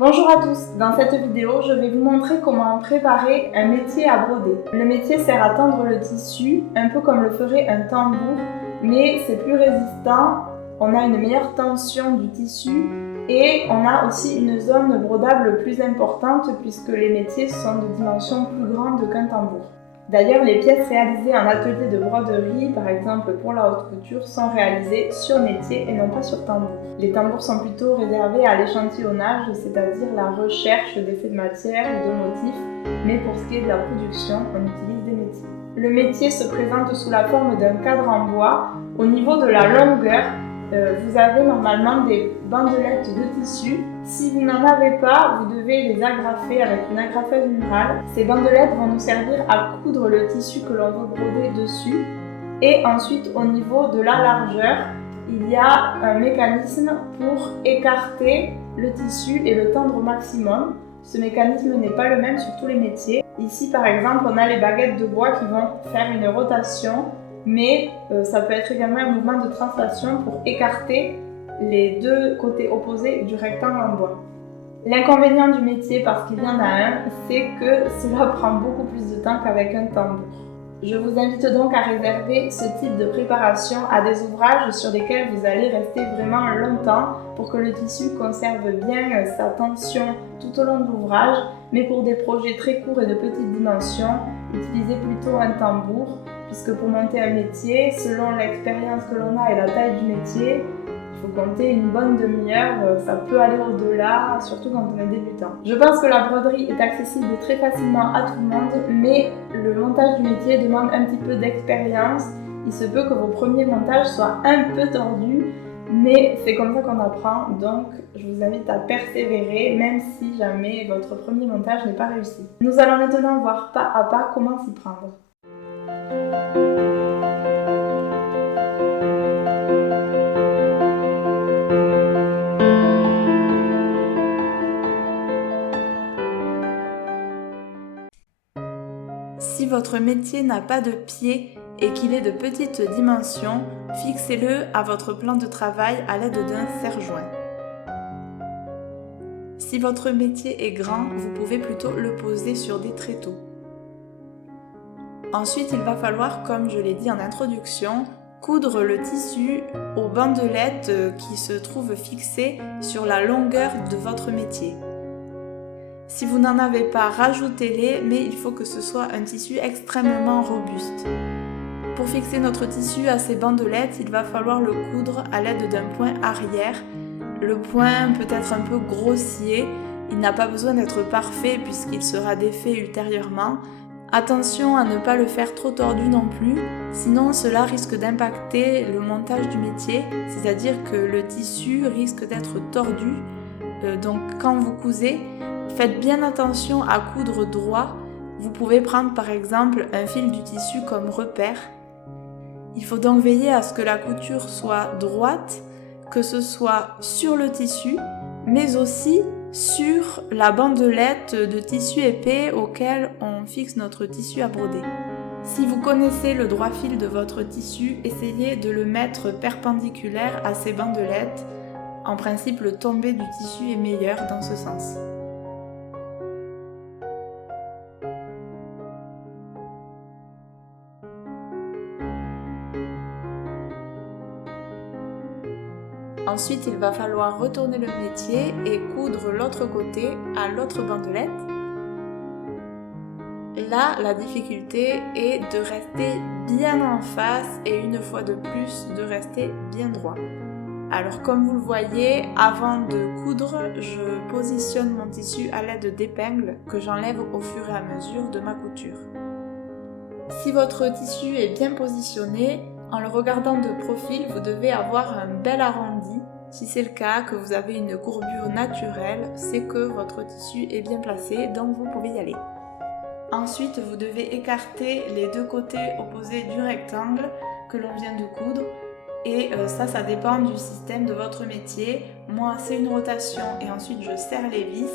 Bonjour à tous, dans cette vidéo je vais vous montrer comment préparer un métier à broder. Le métier sert à tendre le tissu, un peu comme le ferait un tambour, mais c'est plus résistant, on a une meilleure tension du tissu et on a aussi une zone brodable plus importante puisque les métiers sont de dimension plus grande qu'un tambour. D'ailleurs, les pièces réalisées en atelier de broderie, par exemple pour la haute couture, sont réalisées sur métier et non pas sur tambour. Les tambours sont plutôt réservés à l'échantillonnage, c'est-à-dire la recherche d'effets de matière ou de motifs, mais pour ce qui est de la production, on utilise des métiers. Le métier se présente sous la forme d'un cadre en bois. Au niveau de la longueur, vous avez normalement des bandelettes de tissu. Si vous n'en avez pas, vous devez les agrafer avec une agrafeuse murale. Ces bandelettes vont nous servir à coudre le tissu que l'on veut broder dessus. Et ensuite, au niveau de la largeur, il y a un mécanisme pour écarter le tissu et le tendre au maximum. Ce mécanisme n'est pas le même sur tous les métiers. Ici, par exemple, on a les baguettes de bois qui vont faire une rotation, mais ça peut être également un mouvement de translation pour écarter les deux côtés opposés du rectangle en bois. L'inconvénient du métier, parce qu'il y en a un, c'est que cela prend beaucoup plus de temps qu'avec un tambour. Je vous invite donc à réserver ce type de préparation à des ouvrages sur lesquels vous allez rester vraiment longtemps pour que le tissu conserve bien sa tension tout au long de l'ouvrage, mais pour des projets très courts et de petite dimension, utilisez plutôt un tambour, puisque pour monter un métier, selon l'expérience que l'on a et la taille du métier, il faut compter une bonne demi-heure, ça peut aller au-delà, surtout quand on est débutant. Je pense que la broderie est accessible très facilement à tout le monde, mais le montage du métier demande un petit peu d'expérience. Il se peut que vos premiers montages soient un peu tordus, mais c'est comme ça qu'on apprend, donc je vous invite à persévérer, même si jamais votre premier montage n'est pas réussi. Nous allons maintenant voir pas à pas comment s'y prendre. Si votre métier n'a pas de pied et qu'il est de petite dimension, fixez-le à votre plan de travail à l'aide d'un serre-joint. Si votre métier est grand, vous pouvez plutôt le poser sur des tréteaux. Ensuite, il va falloir, comme je l'ai dit en introduction, coudre le tissu aux bandelettes qui se trouvent fixées sur la longueur de votre métier. Si vous n'en avez pas, rajoutez-les, mais il faut que ce soit un tissu extrêmement robuste. Pour fixer notre tissu à ces bandelettes, il va falloir le coudre à l'aide d'un point arrière. Le point peut être un peu grossier, il n'a pas besoin d'être parfait puisqu'il sera défait ultérieurement. Attention à ne pas le faire trop tordu non plus, sinon cela risque d'impacter le montage du métier, c'est-à-dire que le tissu risque d'être tordu. Donc quand vous cousez, faites bien attention à coudre droit. Vous pouvez prendre par exemple un fil du tissu comme repère. Il faut donc veiller à ce que la couture soit droite, que ce soit sur le tissu, mais aussi sur la bandelette de tissu épais auquel on fixe notre tissu à broder. Si vous connaissez le droit fil de votre tissu, essayez de le mettre perpendiculaire à ces bandelettes. En principe, le tombé du tissu est meilleur dans ce sens. Ensuite, il va falloir retourner le métier et coudre l'autre côté à l'autre bandelette. Là, la difficulté est de rester bien en face et une fois de plus, de rester bien droit. Alors comme vous le voyez, avant de coudre, je positionne mon tissu à l'aide d'épingles que j'enlève au fur et à mesure de ma couture. Si votre tissu est bien positionné, en le regardant de profil, vous devez avoir un bel arrondi. Si c'est le cas, que vous avez une courbure naturelle, c'est que votre tissu est bien placé, donc vous pouvez y aller. Ensuite, vous devez écarter les deux côtés opposés du rectangle que l'on vient de coudre. Et ça dépend du système de votre métier. Moi, c'est une rotation et ensuite je serre les vis.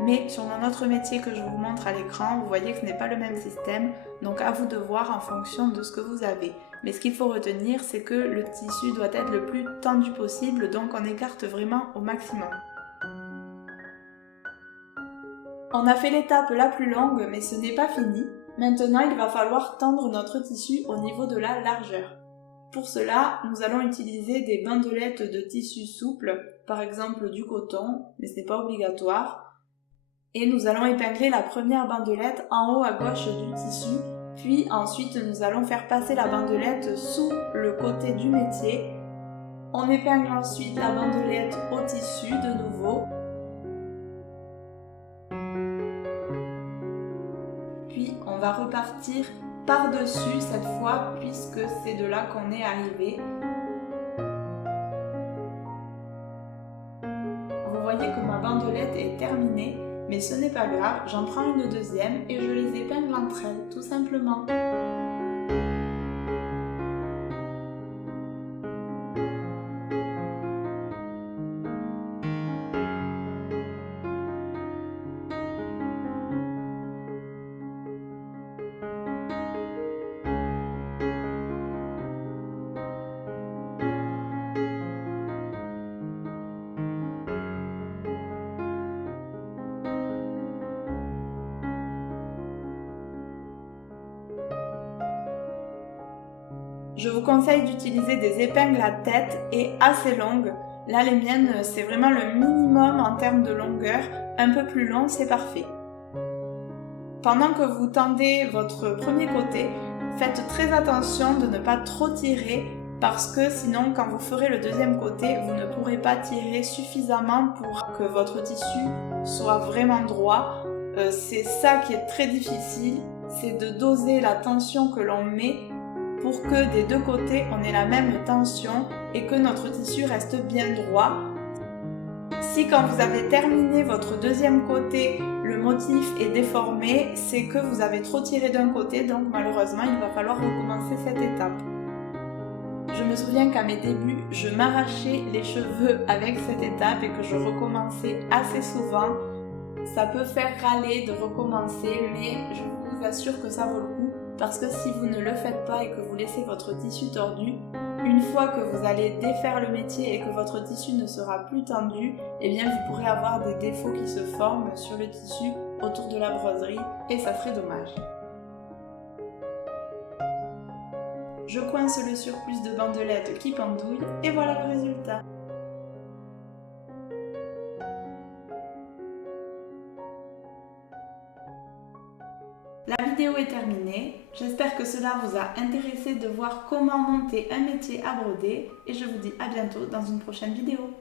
Mais sur mon autre métier que je vous montre à l'écran, vous voyez que ce n'est pas le même système, donc à vous de voir en fonction de ce que vous avez. Mais ce qu'il faut retenir, c'est que le tissu doit être le plus tendu possible, donc on écarte vraiment au maximum. On a fait l'étape la plus longue, mais ce n'est pas fini. Maintenant, il va falloir tendre notre tissu au niveau de la largeur. Pour cela, nous allons utiliser des bandelettes de tissu souple, par exemple du coton, mais ce n'est pas obligatoire. Et nous allons épingler la première bandelette en haut à gauche du tissu, puis ensuite nous allons faire passer la bandelette sous le côté du métier. On épingle ensuite la bandelette au tissu de nouveau. Puis on va repartir par-dessus cette fois puisque c'est de là qu'on est arrivé. Vous voyez que ma bandelette est terminée, mais ce n'est pas grave, j'en prends une deuxième et je les épingle entre elles, tout simplement. Je vous conseille d'utiliser des épingles à tête et assez longues. Là, les miennes, c'est vraiment le minimum en termes de longueur. Un peu plus long, c'est parfait. Pendant que vous tendez votre premier côté, faites très attention de ne pas trop tirer parce que sinon, quand vous ferez le deuxième côté, vous ne pourrez pas tirer suffisamment pour que votre tissu soit vraiment droit. C'est ça qui est très difficile, c'est de doser la tension que l'on met pour que des deux côtés on ait la même tension et que notre tissu reste bien droit. Si quand vous avez terminé votre deuxième côté, le motif est déformé, c'est que vous avez trop tiré d'un côté, donc malheureusement il va falloir recommencer cette étape. Je me souviens qu'à mes débuts, je m'arrachais les cheveux avec cette étape et que je recommençais assez souvent. Ça peut faire râler de recommencer, mais je vous assure que ça vaut le coup. Parce que si vous ne le faites pas et que vous laissez votre tissu tordu, une fois que vous allez défaire le métier et que votre tissu ne sera plus tendu, eh bien vous pourrez avoir des défauts qui se forment sur le tissu autour de la broderie et ça serait dommage. Je coince le surplus de bandelettes qui pendouille et voilà le résultat. La vidéo est terminée, j'espère que cela vous a intéressé de voir comment monter un métier à broder et je vous dis à bientôt dans une prochaine vidéo.